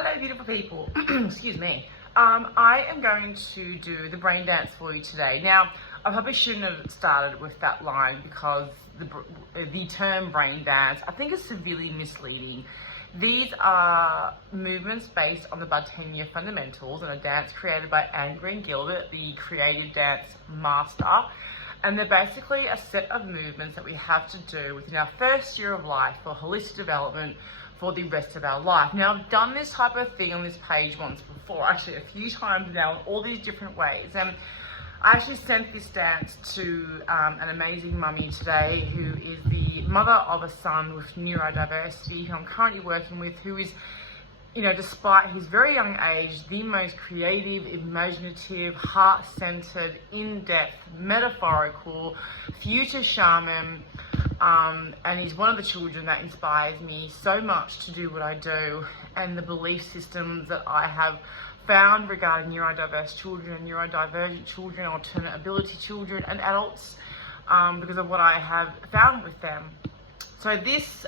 Hello beautiful people, excuse me. I am going to do the brain dance for you today. Now, I probably shouldn't have started with that line because the term brain dance, I think, is severely misleading. These are movements based on the Bartenia fundamentals and a dance created by Angry and Gilbert, the creative dance master. And they're basically a set of movements that we have to do within our first year of life for holistic development for the rest of our life. Now, I've done this type of thing on this page once before, actually a few times now, in all these different ways. And I actually sent this dance to an amazing mummy today who is the mother of a son with neurodiversity, who I'm currently working with, who is, you know, despite his very young age, the most creative, imaginative, heart-centered, in-depth, metaphorical, future shaman. And he's one of the children that inspires me so much to do what I do, and the belief systems that I have found regarding neurodiverse children and neurodivergent children, alternate ability children and adults, because of what I have found with them. So this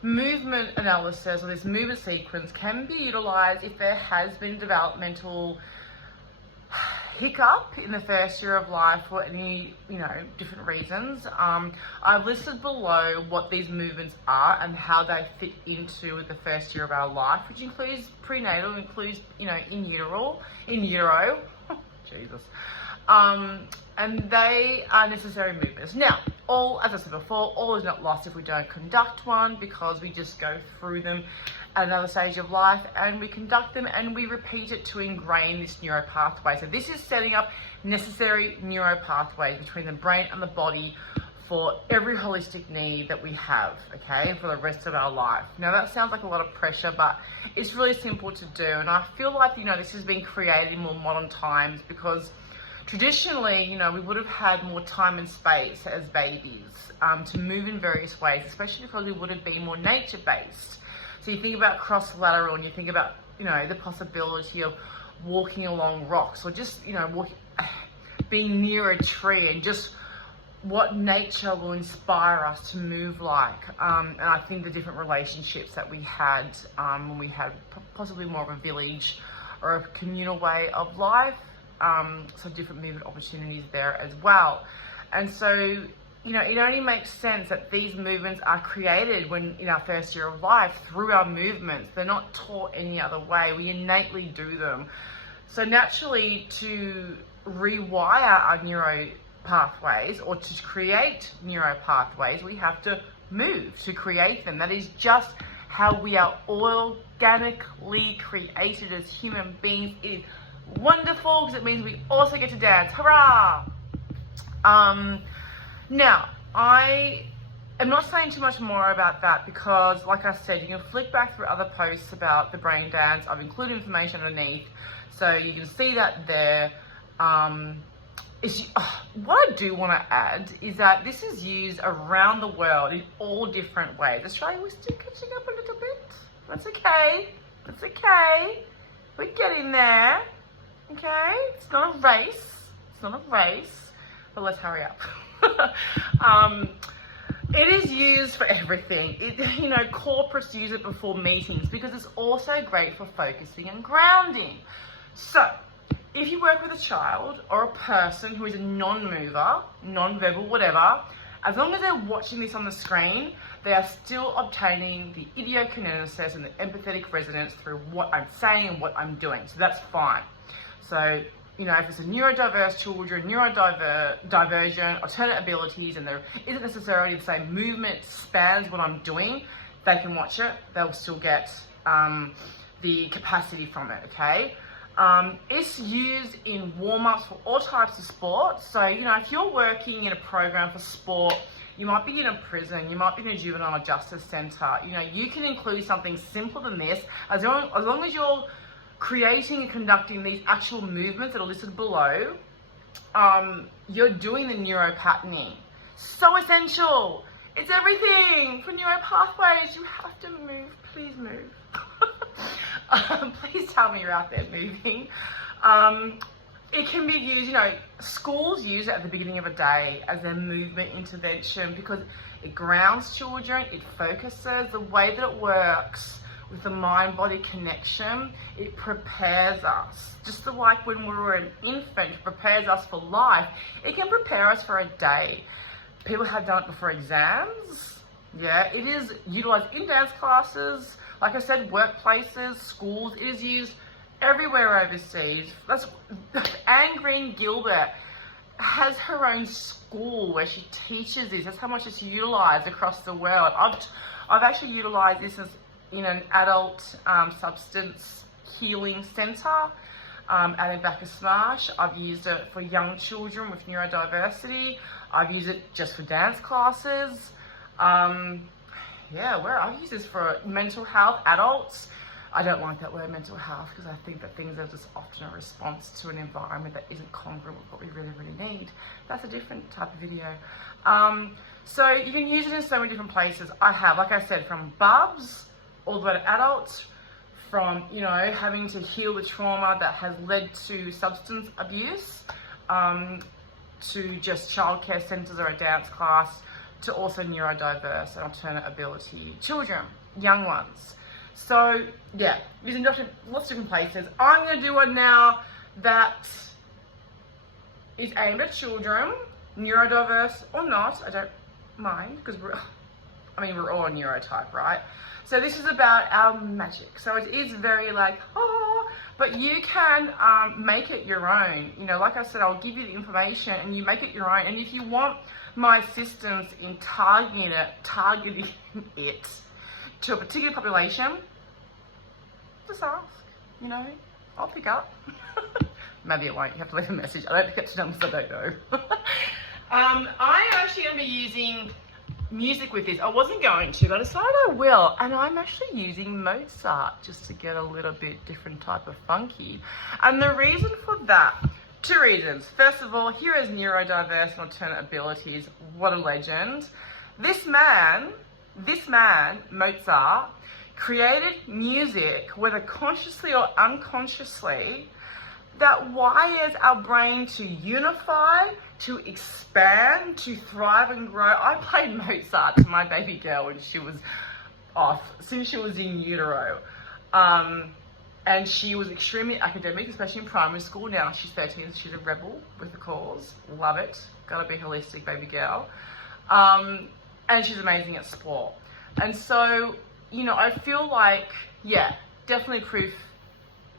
movement analysis, or this movement sequence, can be utilized if there has been developmental hiccup in the first year of life for any, different reasons. I've listed below what these movements are and how they fit into the first year of our life, which includes prenatal, includes, in utero, Jesus. And they are necessary movements. Now, as I said before, all is not lost if we don't conduct one, because we just go through them at another stage of life and we conduct them and we repeat it to ingrain this neuro pathway. So this is setting up necessary neuro pathways between the brain and the body for every holistic need that we have, okay, for the rest of our life. Now that sounds like a lot of pressure, but it's really simple to do. And I feel like, this has been created in more modern times because traditionally, we would have had more time and space as babies to move in various ways, especially because we would have been more nature-based. So you think about cross-lateral and you think about, the possibility of walking along rocks, or just, being near a tree, and just what nature will inspire us to move like. And I think the different relationships that we had when we had possibly more of a village or a communal way of life, so different movement opportunities there as well. And so, it only makes sense that these movements are created when in our first year of life through our movements. They're not taught any other way. We innately do them. So naturally, to rewire our neuro pathways, or to create neuro pathways, we have to move to create them. That is just how we are organically created as human beings. It is wonderful because it means we also get to dance. Hurrah! Now, I am not saying too much more about that because, like I said, you can flick back through other posts about the brain dance. I've included information underneath, so you can see that there. What I do want to add is that this is used around the world in all different ways. Australia, we're still catching up a little bit. That's okay. That's okay. We're getting there. Okay? It's not a race. It's not a race. But let's hurry up. It is used for everything. Corporates use it before meetings because it's also great for focusing and grounding. So, if you work with a child or a person who is a non-mover, non-verbal, whatever, as long as they're watching this on the screen, they are still obtaining the idiokinesis and the empathetic resonance through what I'm saying and what I'm doing. So that's fine. So, if it's a neurodiverse children, neurodivergent, alternate abilities, and there isn't necessarily the same movement spans what I'm doing, they can watch it. They'll still get the capacity from it, okay? It's used in warm-ups for all types of sports. So, if you're working in a program for sport, you might be in a prison, you might be in a juvenile justice centre, you can include something simpler than this, as long as you're creating and conducting these actual movements that are listed below, you're doing the neuro patterning. So essential. It's everything for neuro pathways. You have to move. Please move. Please tell me you're out there moving. It can be used, schools use it at the beginning of a day as their movement intervention because it grounds children, it focuses. The way that it works with the mind-body connection, it prepares us. Just like when we were an infant, it prepares us for life. It can prepare us for a day. People have done it before exams. Yeah, it is utilized in dance classes, like I said, workplaces, schools. It is used everywhere overseas. That's Anne Green Gilbert has her own school where she teaches this. That's how much it's utilized across the world. I've actually utilized this as in an adult substance healing center out in Bacchus Marsh. I've used it for young children with neurodiversity. I've used it just for dance classes. Yeah, where I've used this for mental health, adults. I don't like that word mental health because I think that things are just often a response to an environment that isn't congruent with what we really, really need. That's a different type of video. So you can use it in so many different places. I have, like I said, from bubs all the way to adults, from, you know, having to heal the trauma that has led to substance abuse, to just childcare centres or a dance class, to also neurodiverse and alternate ability children, young ones. So yeah, using lots of different places. I'm going to do one now that is aimed at children, neurodiverse or not, I don't mind, because we're all a neurotype, right? So this is about our magic. So it is very like, oh, but you can make it your own. You know, like I said, I'll give you the information and you make it your own. And if you want my assistance in targeting it to a particular population, just ask, you know, I'll pick up. Maybe it won't, you have to leave a message. I don't get to numbers I don't know. I am actually going to be using music with this. I wasn't going to, but I decided I will. And I'm actually using Mozart just to get a little bit different type of funky. And the reason for that, two reasons. First of all, here is neurodiverse and alternate abilities. What a legend. This man, Mozart, created music, whether consciously or unconsciously, that wires our brain to unify, to expand, to thrive and grow. I played Mozart to my baby girl when she was off, since she was in utero. And she was extremely academic, especially in primary school. Now she's 13, she's a rebel with the cause. Love it. Gotta be holistic, baby girl. And she's amazing at sport. And so, you know, I feel like, yeah, definitely proof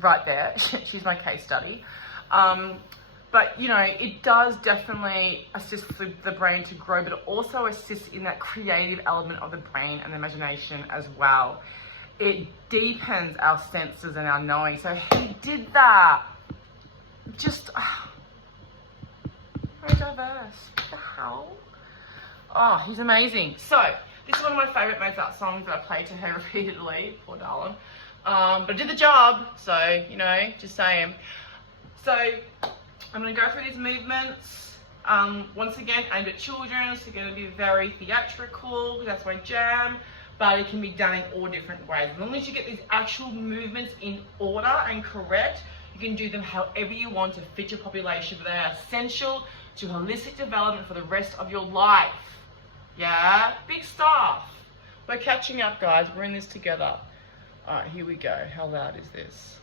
right there. She's my case study. But, you know, it does definitely assist the brain to grow, but it also assists in that creative element of the brain and the imagination as well. It deepens our senses and our knowing. So he did that. Just, very diverse. What the hell? Oh, he's amazing. So, this is one of my favourite Mozart songs that I play to her repeatedly. Poor darling. But I did the job, so, you know, just saying. So, I'm going to go through these movements. Once again, aimed at children, so going to be very theatrical, that's my jam. But it can be done in all different ways. As long as you get these actual movements in order and correct, you can do them however you want to fit your population, but they are essential to holistic development for the rest of your life. Yeah, big stuff. We're catching up, guys. We're in this together. All right, here we go. How loud is this?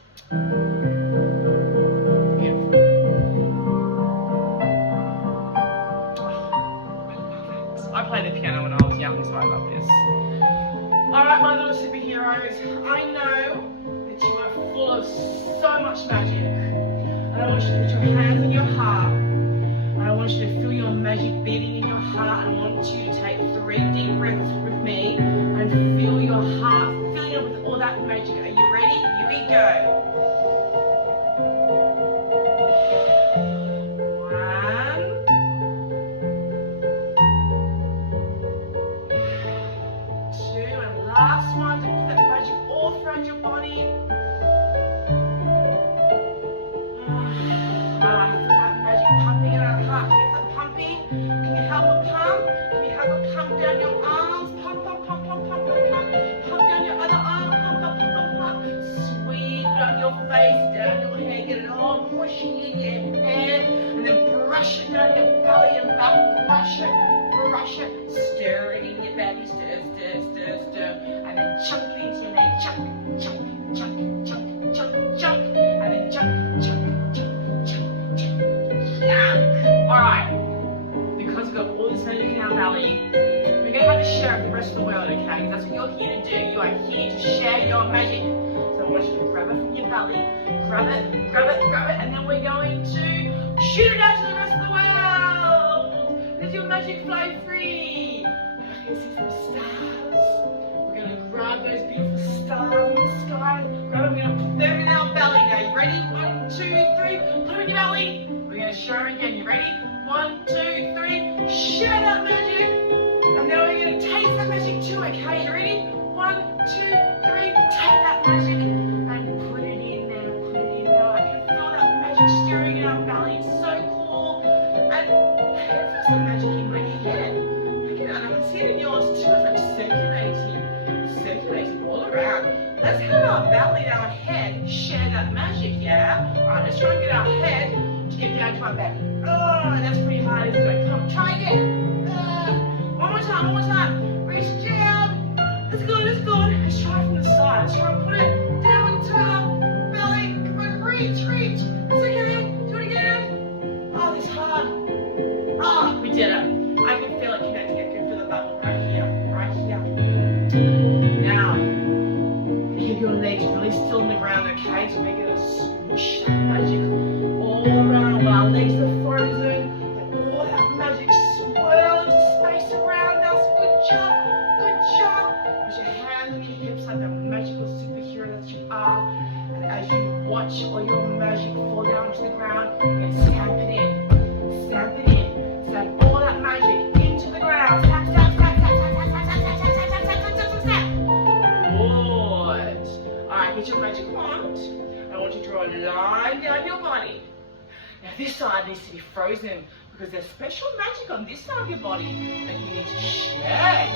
Beautiful. I played the piano when I was young, so I love this. All right, my little superheroes. I know that you are full of so much magic. And I want you to put your hands on your heart. And I want you to feel your magic beating in your heart. And I want you to take 3 deep breaths with me and feel your heart filled with all that magic. Are you ready? Here we go. 1, 2, and last one. To put that magic all throughout your body. Feel that magic pumping in our heart. Can you feel it pumping? Can you help it pump? Can you help it pump down your arms? Pump, pump, pump, pump, pump, pump, pump. Pump down your other arm. Pump, pump, pump, pump, pump. Sweep it up your face, down your hair. Get it all mushy in your hair. And then brush it down your belly and back. Brush it, stir it in your belly. Stir, stir, stir, stir. And then chunk it into your legs. jump, jump, jump, jump, jump, jump, and then jump, jump, jump, jump, jump. Alright, because we've got all this magic in our belly, we're going to have to share it with the rest of the world, okay? That's what you're here to do. You are here to share your magic. So I want you to grab it from your belly, grab it, grab it, grab it, and then we're going to shoot it out to the rest of the world. Let your magic fly free. I can see some stars. We're going to grab those beautiful stars in the sky. Grab them, we're going to put them in our belly. Now, you ready? 1, 2, 3. Put them in your belly. We're going to show them again. You ready? 1, 2, 3. Share that magic. And now we're going to taste the magic too, okay? You ready? 1, 2, 3. Take that magic and put it in there. Put it in there. I can feel that magic stirring in our belly. It's so cool. And I can feel some magic in my head. I can see it in yours too. It's like circulating all around. Let's have our belly and our head share that magic, yeah? Alright, let's try and get our head to get down to our belly. Oh, that's pretty hard, isn't it? Come, try again. One more time. Reach down. That's good. Let's try it from the side. Let's try and put it down to our belly. Come on, reach. It's okay. Do it again. Oh, this is hard. Oh, we did it. I can feel it connecting. I can feel the button right here. Now, keep your legs really still on the ground, okay? So we're going to swoosh that magic all around. While our legs are frozen, and all that magic swirl into space around us. Good job. Put your hands on your hips like a magical superhero that you are. And as you watch all your magic fall down to the ground, you're going to stamp it in. Stamp all that magic into the ground. Stamp. Good. Alright, get your magic wand. I want you to draw a line down your body. Now this side needs to be frozen because there's special magic on this side of your body that you need to share.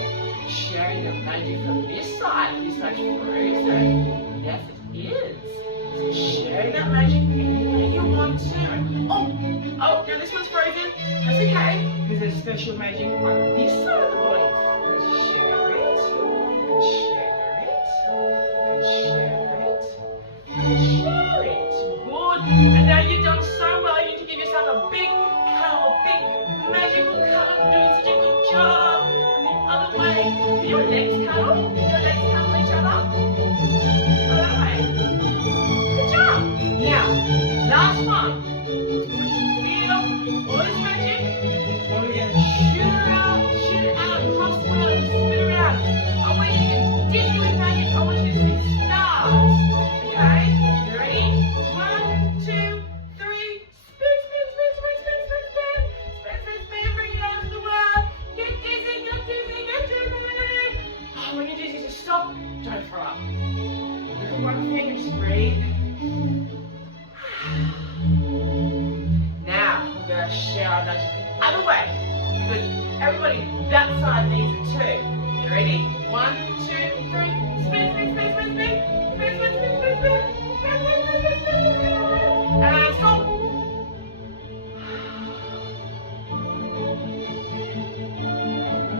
Sharing the magic from this side. This side's frozen. Yes, it is. So sharing that magic any way you want to. Oh, now this one's frozen. That's okay. Because there's special magic on this side of the body. Let's share it. Good. And now you've done so well. You need to give yourself a big cuddle, a big magical cuddle for doing such a good job. And the other way, do your legs cuddle? Do your legs cuddle each other? Other way. Good job. Now, last one. I want you to feel all this magic. And we're going to shoot it out across the world and spin around. I want you to get dizzy with magic. I want you to see stars. Okay? You ready? 1, 2, 3. Spin. Bring it out to the world. Get dizzy. Oh, when you're dizzy, just stop. Don't throw up. Look at one thing and just breathe. Now, we're going to share our magic the other way. Because everybody, that side needs it too. You ready? 1, 2, 3. Spin. And stop.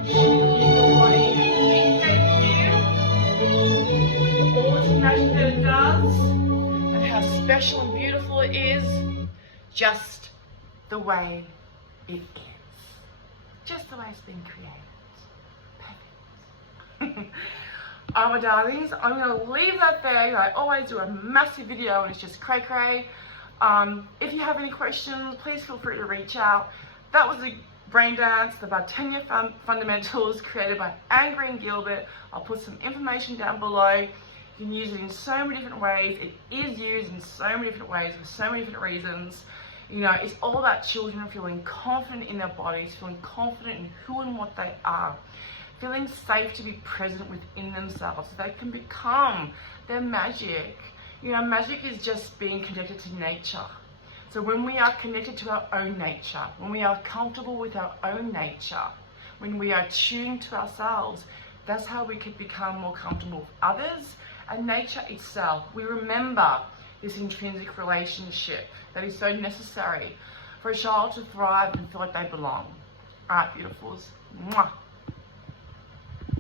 Keep your body moving. Thank you for all this magic that it does and how special and beautiful it is. Just the way it is. Just the way it's been created. Perfect. Oh, my darlings, I'm going to leave that there. I always do a massive video and it's just cray-cray. If you have any questions, please feel free to reach out. That was the BrainDance, the Bartenia fundamentals created by Angry and Gilbert. I'll put some information down below. You can use it in so many different ways. It is used in so many different ways for so many different reasons. You know, it's all about children feeling confident in their bodies, feeling confident in who and what they are, feeling safe to be present within themselves so they can become their magic. You know, magic is just being connected to nature. So when we are connected to our own nature, when we are comfortable with our own nature, when we are tuned to ourselves, that's how we can become more comfortable with others and nature itself. We remember this intrinsic relationship that is so necessary for a child to thrive and feel like they belong. All right, beautifuls. Mwah.